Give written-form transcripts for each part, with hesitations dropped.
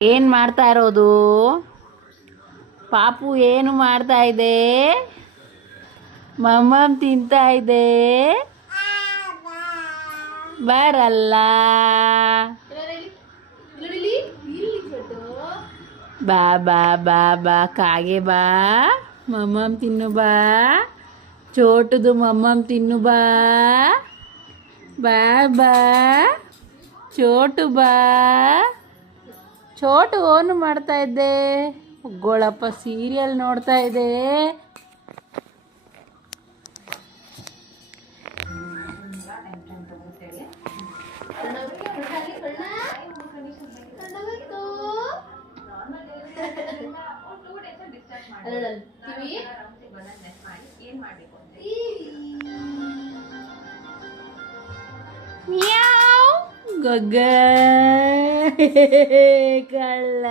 ಏನು ಮಾಡ್ತಾ ಇರೋದು? ಪಾಪು ಏನು ಮಾಡ್ತಾ ಇದೆ? ಮಮ್ಮಮ್ ತಿಂತಾ ಇದೆ. ಬರಲ್ಲ. ಬಾ ಬಾ ಬಾ ಬಾ ಕಾಗೆ ಬಾ. ಮಮ್ಮಮ್ ತಿನ್ನು ಬಾ. ಚೋಟುದು ಮಮ್ಮಮ್ ತಿನ್ನು ಬಾ. ಬಾ ಬಾ ಚೋಟು ಬಾ. ಚೋಟು ಓನು ಮಾಡ್ತಾ ಇದ್ದೆ. ಗೋಳಪ್ಪ ಸೀರಿಯಲ್ ನೋಡ್ತಾ ಇದೆ. ಮ್ಯಾವ್ ಗೊಗ್ಗ ಕಳ್ಳ.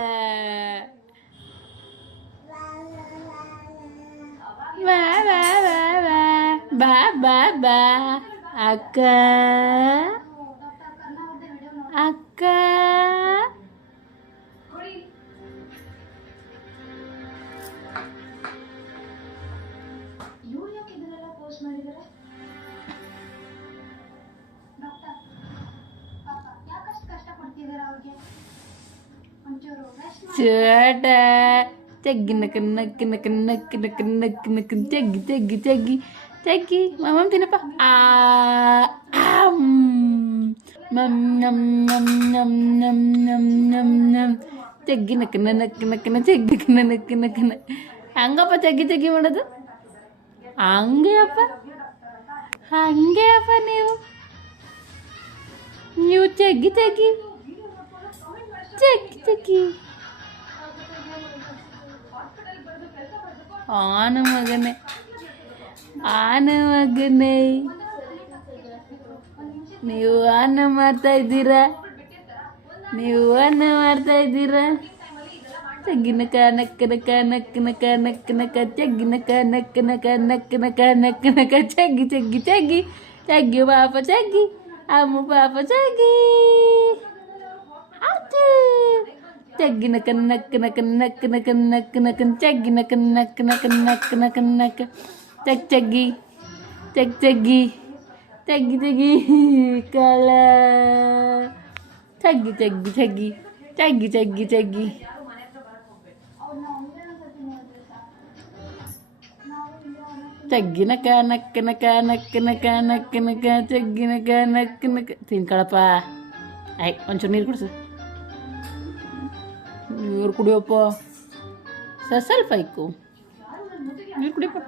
ಬಾ ಬಾ ಬಾ ಬಾ ಬಾ ಬಾ ಅಕ್ಕ ಅಕ್ಕ. ಚೋಟ ಚಗ್ಗಿ ನಕ್ಕ ನಕ್ಕ ನಕ್ಕ ನಕ್ಕ ನಕ್ಕ ನಕ್ಕ ನಕ್ಕ ಚಗ್ಗಿ ಚಗ್ಗಿ ಚಗ್ಗಿ ಚಗ್ಗಿ. ಮಮ್ಮಮ್ ತಿನ್ನಪ್ಪ. ನಮ್ ನಮ್ ನಮ್ ನಮ್ ನಮ್ ನಮ್ ನಮ್ ನಮ್ ಚಗ್ಗಿ ನಕ್ಕನ ನಕ್ಕ ನಕ್ಕನ ಚಗ್ಗಿ ನಕ್ಕ ನಕ್ಕನ. ಹಂಗಪ್ಪ ಚಗ್ಗಿ ಚಗ್ಗಿ ಮಾಡೋದು ಹಂಗೆ ಅಪ್ಪ. ಹಂಗೆ ಅಪ್ಪ ನೀವು ಚಗ್ಗಿ ಚಗ್ಗಿ ಚಗ್ಗಿ ಚಗ್ಗಿ. ಆನು ಮಗನೇ ಆನು ಮಗನೇ ನೀವು ಅನ್ನ ಮಾಡ್ತಾ ಇದ್ದೀರಾ. ನೀವು ಅನ್ನ ಮಾಡ್ತಾ ಇದ್ದೀರಾ. ಚಗ್ಗಿನಕ ನಕ್ಕ ನಕ ನಕ್ಕ ನಕ ನಕ್ಕ ನಕ ಚಗ್ಗಿನಕ ನಕ್ಕ ನಕ ನಕ್ಕ ನಕ ನಕ್ಕ ನಕ ಚಗ್ಗಿ ಚಗ್ಗಿ ಚಗ್ಗಿ ಚಗ್ಗಿ ಪಾಪ ಚಗ್ಗಿ ಅಮ್ಮ ಪಾಪ ಚಗ್ಗಿ. ಚಗ್ಗಿನ ಕನ್ನಕ್ಕ ನಕ ನಕ್ಕ ನಕ ನಕ್ಕ ನಕ ಚಗ್ಗಿನ ಕನ್ನಕ್ಕ ನಕ ನಕ್ಕ ನಕ ನಕ ಚಗ್ ಚಗ್ಗಿ ಚಗ್ ಚಗ್ಗಿ ಚಗ್ಗಿ ಚಗ್ಗಿ ಕಳ. ಚಗ್ಗಿ ಚಗ್ಗಿ ಚಗ್ಗಿ ಚಗ್ಗಿ ಚಗ್ಗಿ ಚಗ್ಗಿ. ಚಗ್ಗಿನಕ ನಕ್ಕ ನಕ ನಕ್ಕ ನಕ ನಕ್ಕ ನಕ ಚಗ್ಗಿನಕ ನಕ್ಕ ನಕ. ತಿನ್ಕಳಪ್ಪ. ಒಂಚೂರು ನೀರು ಕುಡಿಸು. ನೀರು ಕುಡಿಯಪ್ಪ. ಸ್ವಲ್ಪ ಇಕ್ಕು ನೀರು ಕುಡಿಯಪ್ಪ.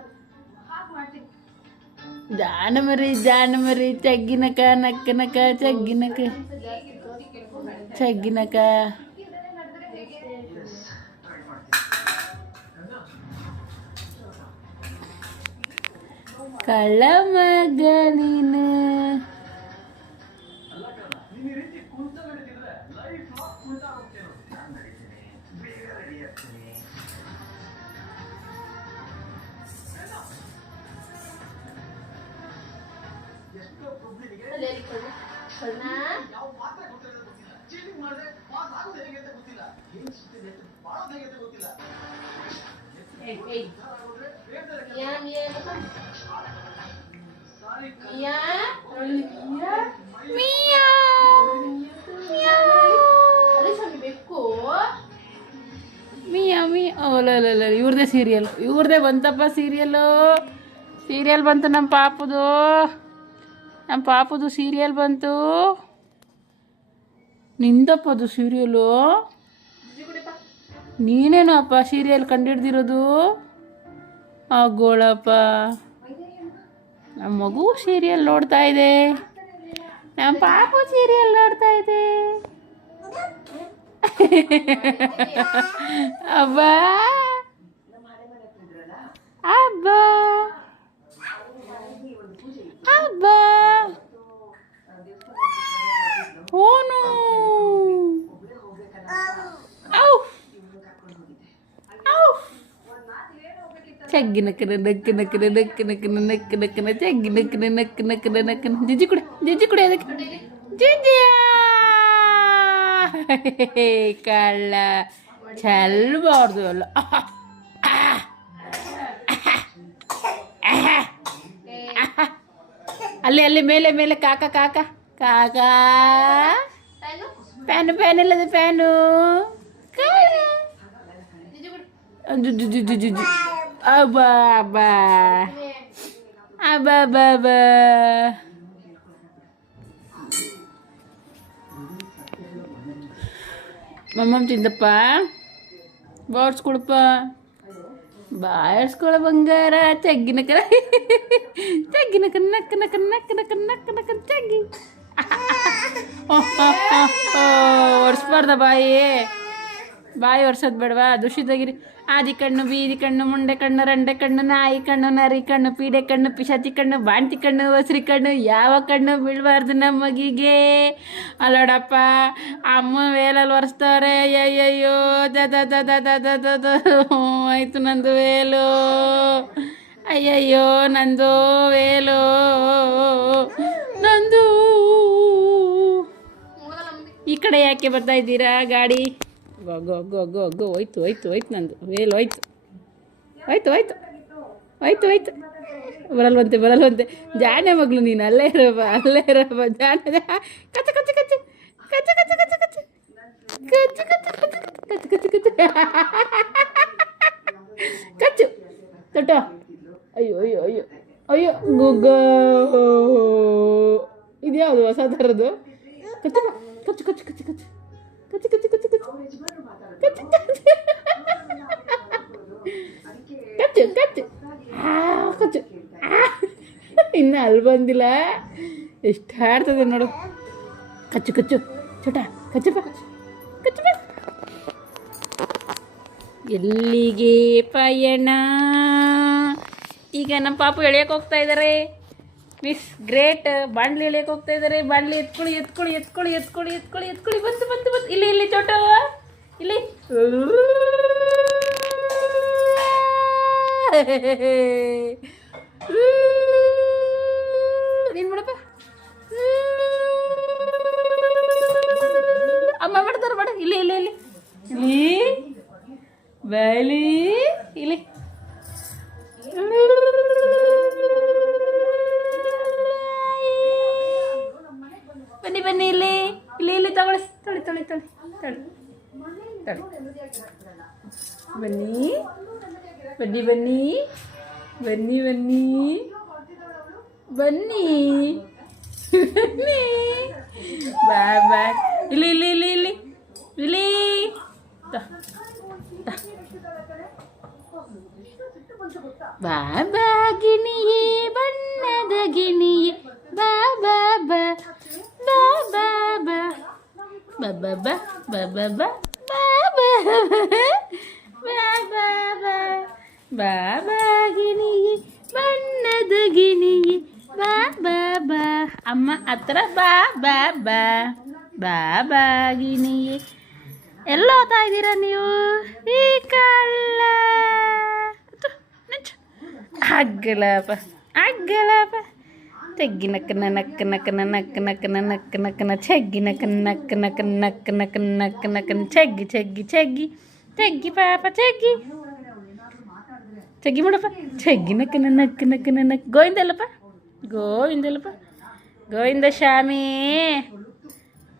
ಜಾನ ಮರಿ ಚಗ್ಗಿನಕ ನಕ್ಕ ನಕ ಚಗ್ಗಿನಕ ಚಗ್ಗಿನಕ. ಕಳ್ಳ ಮಗ ನೀನು. ಇವ್ರದೇ ಸೀರಿಯಲ್. ಇವ್ರದೇ ಬಂತಪ್ಪ ಸೀರಿಯಲ್ಲು. ಸೀರಿಯಲ್ ಬಂತು ನಮ್ಮ ಪಾಪುದು ಸೀರಿಯಲ್ ಬಂತು. ನಿಂದಪ್ಪದು ಸೀರಿಯಲು. ನೀನೇನಪ್ಪ ಸೀರಿಯಲ್ ಕಂಡಿಡ್ದಿರೋದು. ಗೋಳಪ್ಪ ನಮ್ಮ ಮಗು ಸೀರಿಯಲ್ ನೋಡ್ತಾ ಇದೆ. ನಮ್ಮ ಪಾಪು ಸೀರಿಯಲ್ ನೋಡ್ತಾ ಇದೆ. ಅಬ್ಬಾ ಅಬ್ಬಾ ಅಬ್ಬಾ ಓನು ಚಗ್ಗಿ ನಕ್ಕನ ನಕ್ಕ ನಕ್ಕನ ನಕ್ಕ ನಕ್ಕನ ನಕ್ಕ ನಕ್ಕನ ಚಗ್ಗಿ ನಕ್ಕನ ನಕ್ಕ ನಕ್ಕನ ನಕ್ಕನ. ಜಿಜ್ಜಿ ಕುಡಿ ಅದಕ್ಕೆ ಜಿಜ್ಜಿಯ. ಕಳ್ಳ ಚೆಲ್ಲಬಾರ್ದು ಅಲ್ಲ. ಅಲ್ಲಿ ಅಲ್ಲಿ ಮೇಲೆ ಮೇಲೆ ಕಾಕ ಕಾಕ ಕಾಕ ಫ್ಯಾನು ಫ್ಯಾನ್ ಇಲ್ಲದ ಫ್ಯಾನು ಅಬ್ಬಾ ಅಬ್ಬಾ ಅಬ್ಬಾ ಬಾಬಾ. ಮಮ್ಮಮ್ಮ ತಿಂದಪ್ಪ ಬಾಡ್ಸ್ಕೊಳಪ್ಪ ಬಾಡ್ಸ್ಕೊಳ ಬಂಗಾರ ತೆಗ್ಗಿನ ಕರ ತೆಗ್ಗಿನ ಕನ್ನಕ್ಕ ನಕ್ಕ ನಕ್ಕ ನಕ್ಕ ನಕ್ಕ ನಕ್ಕ ತೆಗ್ಗಿ ಒರೆಸ್ಬಾರ್ದ ಬಾಯಿ ಒರ್ಸೋದು ಬೇಡವಾ? ದುಷಿತಾಗಿರಿ. ಆದಿ ಕಣ್ಣು ಬೀದಿ ಕಣ್ಣು ಮುಂಡೆ ಕಣ್ಣು ರಂಡೆ ಕಣ್ಣು ನಾಯಿ ಕಣ್ಣು ನರಿ ಕಣ್ಣು ಪೀಡೆ ಕಣ್ಣು ಪಿಶಾಚಿ ಕಣ್ಣು ಬಾಂಟಿ ಕಣ್ಣು ಹಸ್ರಿ ಕಣ್ಣು ಯಾವ ಕಣ್ಣು ಬೀಳಬಾರ್ದು ನಮ್ಮ ಮಗಿಗೆ. ಅಲ್ಲೋಡಪ್ಪ ಅಮ್ಮ ವೇಲಲ್ಲಿ ಒರೆಸ್ತವ್ರೆ. ಅಯ್ಯಯ್ಯೋ ದ ಆಯ್ತು ನಂದು ವೇಲು. ಅಯ್ಯಯ್ಯೋ ನಂದು ವೇಲು ನಂದು. ಈ ಕಡೆ ಯಾಕೆ ಬರ್ತಾ ಇದ್ದೀರಾ ಗಾಡಿ? ಗೋ ಗೋ ಗೋ ಗೋ ಗೋ ಹೋಯ್ತು ಹೋಯ್ತು ಹೋಯ್ತು ನಂದು ವೇಲು ಹೋಯ್ತು ಹೋಯ್ತು ಹೋಯ್ತು ಹೋಯ್ತು ಹೋಯ್ತು. ಬರಲ್ವಂತೆ ಜಾನೆ ಮಗಳು ನೀನು. ಅಲ್ಲೇ ಇರಬ ಜಾನೆ. ಕಚ್ಚ ಕಚ್ಚ ಕಚ್ಚ ಕಚ್ಚ ಕಚ್ಚ ಕಚ್ಚ ಕಚ್ಚ ಕಚ್ಚ ಕಚ್ಚ ಕಚ್ಚ ಕಚ್ಚ ಕಚ್ಚು ತೊಟ್ಟೋ. ಅಯ್ಯೋ ಅಯ್ಯೋ ಅಯ್ಯೋ ಅಯ್ಯೋ ಗುಗ್ಗ. ಇದ್ಯಾವುದು ಹೊಸ ಥರದ್ದು? ಕಚ್ಚ ಕಚ್ಚು ಕಚ್ಚು ಕಚ್ಚು ಕಚ್ಚು ಕಚ್ಚು ಕಚ್ಚು ಕಚ್ಚು ಕಚ್ಚು ಕಚ್ಚು ಕಚ್ಚು ಕಚ್ಚು ಕಚ್ಚು. ಇನ್ನು ಅಲ್ಲಿ ಬಂದಿಲ್ಲ. ಎಷ್ಟು ಆಡ್ತದೆ ನೋಡು. ಕಚ್ಚು ಕಚ್ಚು ಚಟ ಕಚ್ಚಪ್ಪ ಕಚ್ಚಪ್ಪ. ಎಲ್ಲಿಗೆ ಪಯಣ? ಈಗ ನಮ್ಮ ಪಾಪು ಎಳೆಯಕ್ಕೆ ಹೋಗ್ತಾ ಇದ್ದಾರೆ. ಮಿಸ್ ಗ್ರೇಟ್ ಬಾಂಡ್ಲಿ ಎಳೆಯಕ್ಕೆ ಹೋಗ್ತಾ ಇದ್ದಾರೆ. ಬಾಂಡ್ಲಿ ಎತ್ಕೊಳ್ಳಿ ಎತ್ಕೊಳ್ಳಿ ಎತ್ಕೊಳ್ಳಿ ಎತ್ಕೊಳ್ಳಿ ಎತ್ಕೊಳ್ಳಿ ಎತ್ಕೊಳ್ಳಿ. ಬಂತು ಬಂತು ಬಂತು. ಇಲ್ಲಿ ಇಲ್ಲಿ ಚೋಟ ಇಲ್ಲಿ. ನೀನು ಮಾಡಪ್ಪ. ಅಮ್ಮ ಮಾಡ್ತಾರೆ ಮಾಡ. ಇಲ್ಲಿ ಇಲ್ಲಿ ಇಲ್ಲಿ ಇಲ್ಲಿ ಬೈಲಿ ಇಲ್ಲಿ. ಬನ್ನಿ ಬನ್ನಿ ಇಲ್ಲಿ ಇಲ್ಲಿ ಇಲ್ಲಿ ತಗೊಳ್ಳಿ. ತೊಳಿ ತೊಳಿ ತೊಳಿ ತೊಳಿ ತೊಳಿ. ಬನ್ನಿ ಬನ್ನಿ ಬನ್ನಿ ಬನ್ನಿ ಬನ್ನಿ ಬನ್ನಿ ಬನ್ನಿ. ಬಾಯ್ ಬಾಯ್. ಇಲ್ಲಿ ಇಲ್ಲಿ ಇಲ್ಲಿ ಇಲ್ಲಿ ಇಲ್ಲಿ. ಬಾಬಾ ಗಿಣಿಯೇ ಬಣ್ಣದ ಗಿಣಿಯೇ ಬಾಬಾ ಬಾ ಬಾಬಾ ಬಾ ಬಾಬಾ ಬಾ ಬಾಬಾ ಬಾ ಬಾಬಾ ಬಾ ಬಾಬಾ ಗಿಣಿಯೇ ಬಣ್ಣದ ಗಿಣಿಯೇ ಬಾಬಾ ಬಾ. ಅಮ್ಮ ಹತ್ರ ಬಾಬಾ ಬಾ ಬಾಬಾ ಗಿಣಿಯೇ. ಎಲ್ಲೋ ಹೋಗ್ತಾ ಇದ್ದೀರಾ ನೀವು? ಈ ಕಳ್ಳ ಅಗ್ಗಲಪ್ಪ ಅಗ್ಗಲಪ್ಪ. ತೆಗ್ಗಿನಕ್ಕನ ನಕ್ಕನ ಕನ ನಕ್ಕನ ಕನ ನಕ್ಕನ ಕನ ಚೆಗ್ಗಿನಕನ ನಕ್ಕನ ಕನ ನಕ್ಕನ ಕನ ನಕ್ಕನ ಕನ ಚೆಗ್ಗಿ ಚೆಗ್ಗಿ ಚೆಗ್ಗಿ ಚೆಗ್ಗಿ ಪಾಪ ಚೆಗ್ಗಿ ಚೆಗ್ಗಿ ಮಾಡಪ್ಪ. ಚೆಗ್ಗಿನಕ್ಕನ ನಕ್ಕನ ಕನ ನಕ್ಕ. ಗೋವಿಂದಲ್ಲಪ್ಪ ಗೋವಿಂದಲ್ಲಪ್ಪ ಗೋವಿಂದ ಶಾಮಿ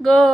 ಗೋ.